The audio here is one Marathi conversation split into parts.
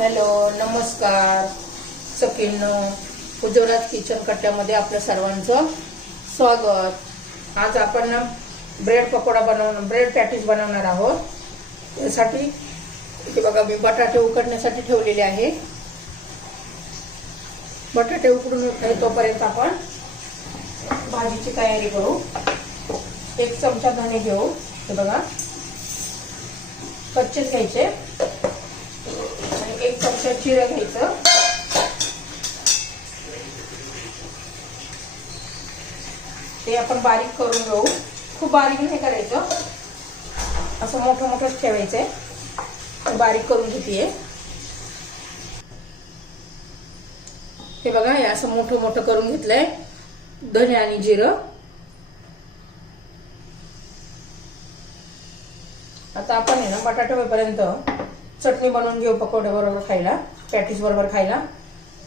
हॅलो नमस्कार. सखींनो उज्ज्वलात किचन कट्ट्यामध्ये आपल्या सर्वांचं स्वागत. आज आपण ना ब्रेड पकोडा बनवणार ब्रेड पॅटीस बनवणार आहोत. त्यासाठी इथे बघा मी बटाटे उकडण्यासाठी ठेवलेले आहे बटाटे उकडून येतोपर्यंत तोपर्यंत आपण भाजीची तयारी करू. एक चमचा धणे घेऊ. हे बघा. कच्चेच घ्यायचे. आणि चिरं घ्यायचं. ते आपण बारीक करून घेऊ. खूप बारीक नाही करायचं. असं मोठं मोठंच ठेवायचंय. बारीक करून घेते हे बघा हे असं मोठं मोठं करून घेतलंय. धने आणि जिरं. आता आपण आहे ना बटाटा होईपर्यंत चटणी बनवून घेऊ पकोडे बरोबर खायला पॅटीस बरोबर खायला.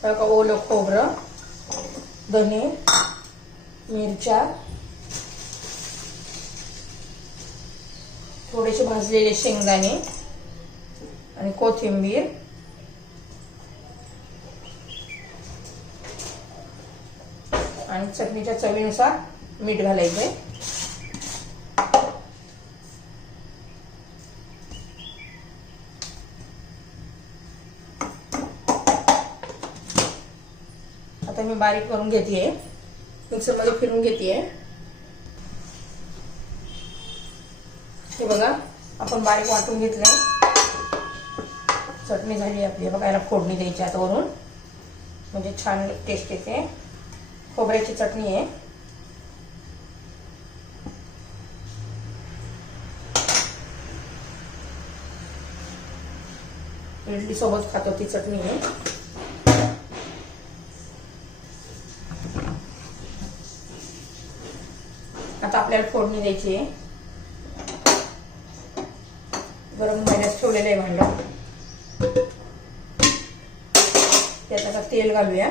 का ओलं खोबरं धने मिरच्या थोडेसे भाजलेले शेंगदाणे आणि कोथिंबीर. आणि चटणीच्या चवीनुसार मीठ घालायचंय. बारीक करून घेते मिक्सरमध्ये फिरून घेते हे बघा आपण बारीक वाटून घेतलंय. चटणी झाली आपली. बघा याला फोडणी द्यायची आता वरून. म्हणजे छान टेस्ट येते. खोबऱ्याची चटणी आहे. इडली सोबत खातो ती चटणी आहे. आपल्याला फोडणी द्यायची आहे. गरम महिन्यात ठेवलेलं आहे भांड. त्यात आता तेल घालूया.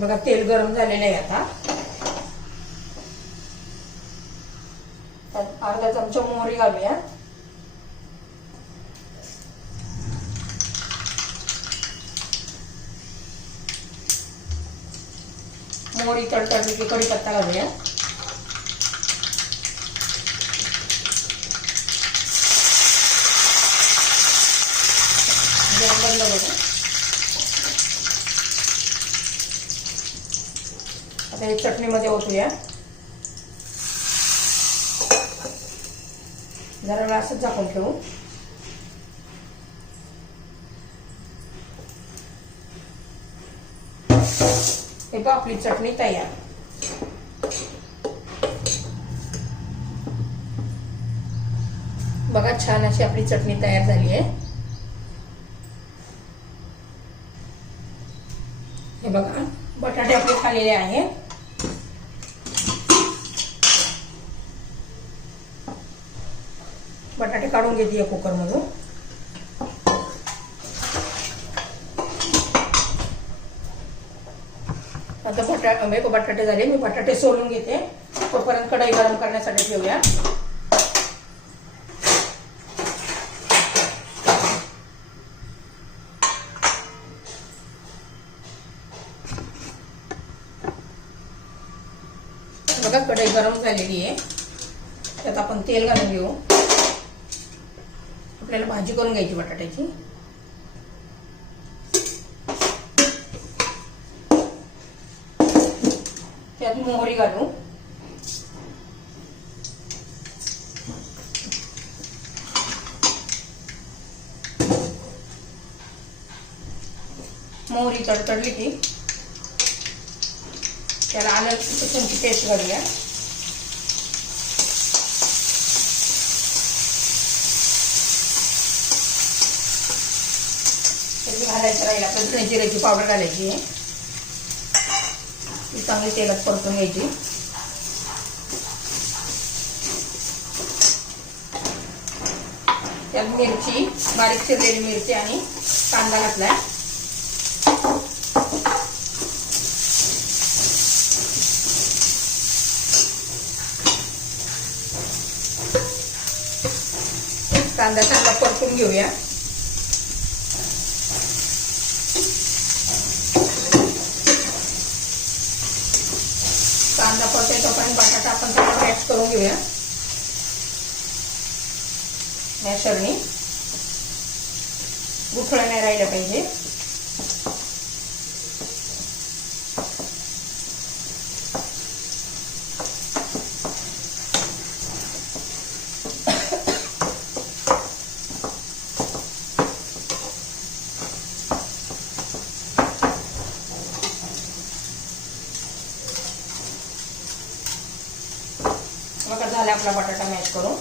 बघा तेल गरम झालेलं आहे आता. त्यात अर्धा चमचा मोहरी घालूया. मोहरी तडतडली की कढीपत्ता घालूया गरम बंद करू आता हे चटणीमध्ये ओतूया. जरा वेळ असंच झाकून ठेवू. हे बघ आपली चटणी तयार. बघा छान अशी आपली चटणी तयार झाली आहे. हे बघा बटाटे आपले खालेले आहेत बटाटे काढून घेते कुकर मधून आता बटाटे म्हणजे बटाटे झाले मी बटाटे सोलून घेते. तोपर्यंत कढई गरम करण्यासाठी ठेवूया. बघा कढई गरम झालेली आहे. त्यात आपण तेल घालून घेऊ. आपल्याला भाजी करून घ्यायची बटाट्याची. त्यात मोहरी घालू. मोहरी तडतडली की त्याला आलं टेस्ट पेस्ट घालूया. त्याची घालायचं राहील आपल्याला जिऱ्याची पावडर घालायची आहे. ती चांगली तेलात परतून घ्यायची. त्यात मिरची बारीक चिरलेली मिरची आणि कांदा घातलाय. कांदा चांगला परतून घेऊया कांदा परतोय तोपर्यंत बटाटा आपण त्याला मॅश करून घेऊया. मॅशरनी गुठळ्या नाही राहिल्या पाहिजे बघा झाला आपला बटाटा मॅश करून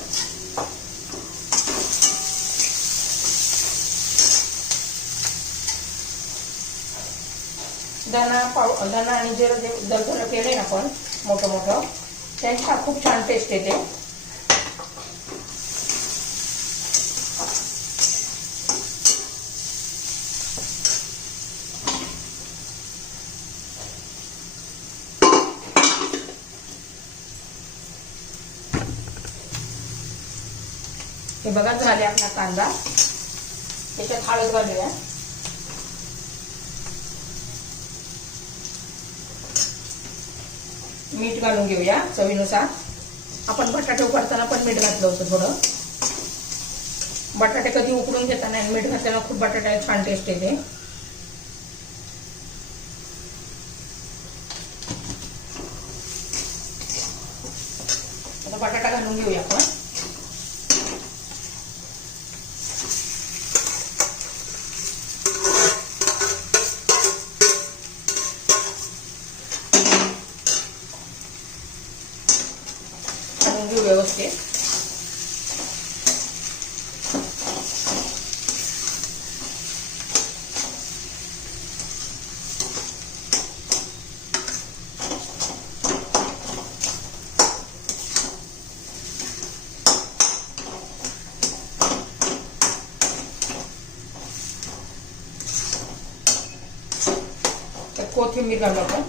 धना पाव धना आणि जिरं जे दरदर केले ना आपण मोठं मोठं त्यांची खूप छान टेस्ट येते. बघा झाले आपला कांदा. त्याच्यात हळद घालूया. मीठ घालून घेऊया चवीनुसार. आपण बटाटे उकडताना पण मीठ घातलं होतं थोडं. बटाटे कधी उकडून घेताना मीठ घातल्याला खूप बटाट्याला छान टेस्ट येते आता बटाटा घालून घेऊया आपण घालून घेऊ व्यवस्थित तर कोथिंबीर घालू आपण.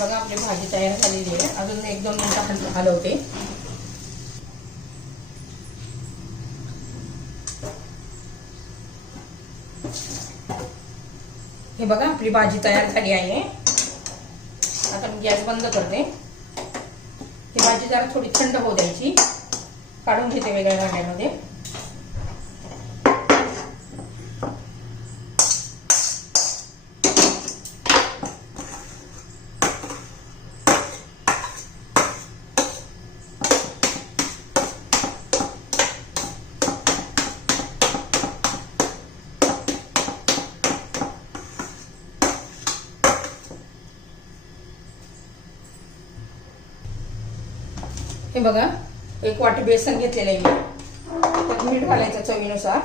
बघा आपली भाजी तयार झालेली आहे. अजून एक दोन मिनिटं आपण हलवते. हे बघा आपली भाजी तयार झाली आहे. आता मी गॅस बंद करते. ही भाजी जरा थोडी थंड होऊ द्यायची. काढून घेते वेगळ्या भांड्यामध्ये. हे बघा एक वाटी बेसन घेतलेलं आहे मी. त्यात मीठ घालायचं चवीनुसार.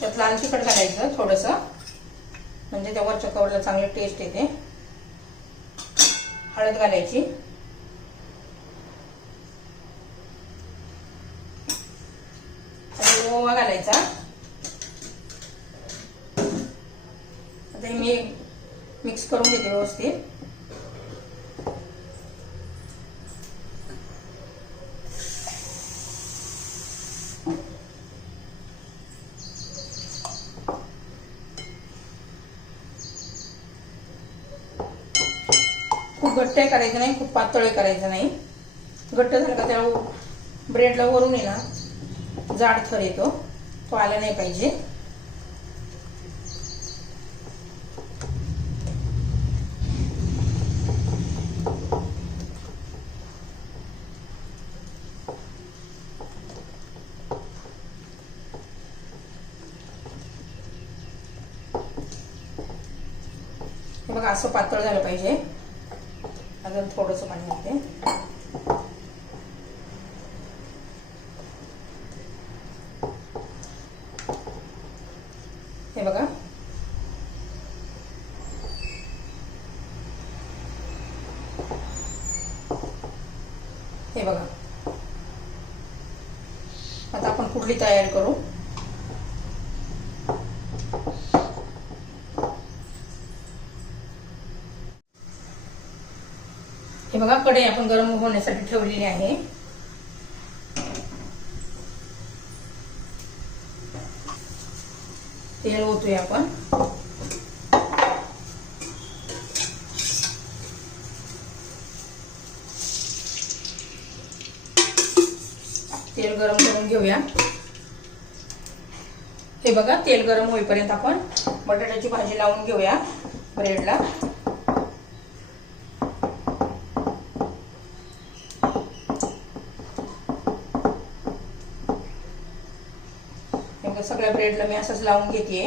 त्यात लाल तिखट घालायचं थोडस. म्हणजे त्या वरच्या कवरला चांगली टेस्ट येते. हळद घालायची. आणि ओवा घालायचा आता हे मी मिक्स करून घेते व्यवस्थित. खूप घट्ट करायचं नाही खूप पातळ करायचं नाही. घट्ट झालं का त्याला ब्रेडला वरून आहे ना जाड थर येतो. तो आला नाही पाहिजे. असं पातळ झालं पाहिजे. अजून थोडंसं पाणी घालते. हे बघा. हे बघा. आता आपण कुठली तयारी करू? बघा कढई आपण गरम होण्यासाठी ठेवलेली आहे. तेल ओतूया आपण. तेल गरम करून घेऊया. हे बघा तेल गरम होईपर्यंत आपण बटाट्याची भाजी लावून घेऊया ब्रेडला हे बघा, सगळ्या ब्रेडला मी असंच लावून घेते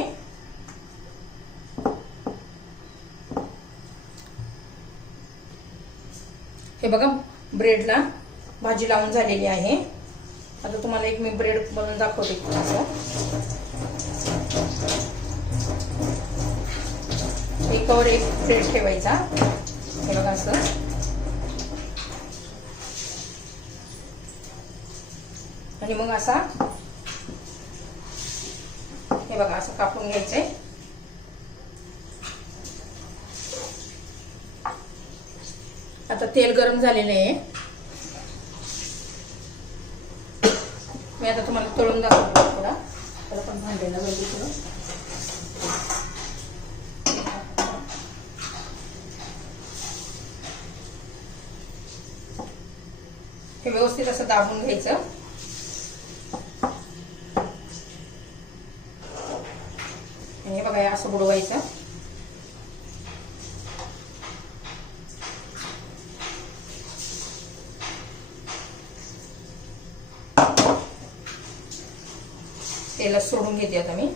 हे बघा ब्रेडला भाजी लावून झालेली आहे. आता तुम्हाला एक मी ब्रेड बनवून दाखवते असं एकावर एक ब्रेड ठेवायचा. हे बघा असं. आणि मग असा हे बघा असं कापून घ्यायचंय आता तेल गरम झालेलं आहे. मी आता तुम्हाला तळून दाखवतो थोडा. त्याला पण भांडेला पाहिजे थोडं. हे व्यवस्थित असं दाबून घ्यायचं. आणि हे बघा असं बुडवायचं. तेलात सोडून घेते आता मी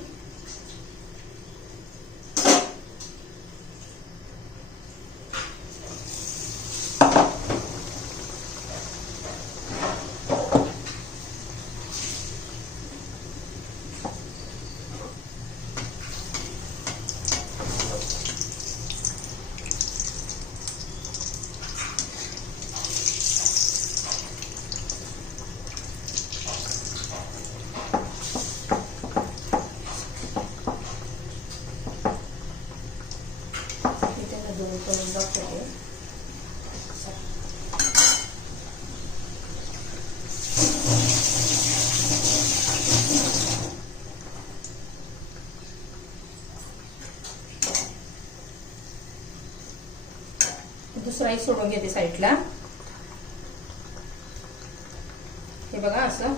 त्याला दोन करून दुसराही सोडून घेते साईडला हे बघा असं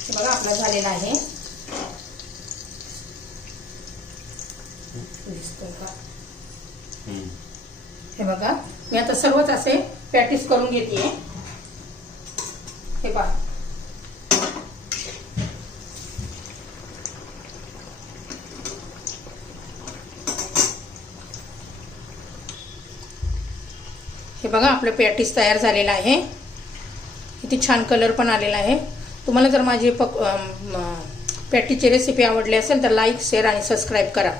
हे बघा आपला झालेला आहे. हे बघा मी आता सर्वच असे प्रॅक्टिस करून घेते. हे पहा. हे बघा आपलं पॅटीस तयार झालेलं आहे. किती छान कलर पण आलेला आहे. तुम्हाला जर माझी पक पॅटीची रेसिपी आवडली असेल तर लाईक शेअर आणि सबस्क्राईब करा.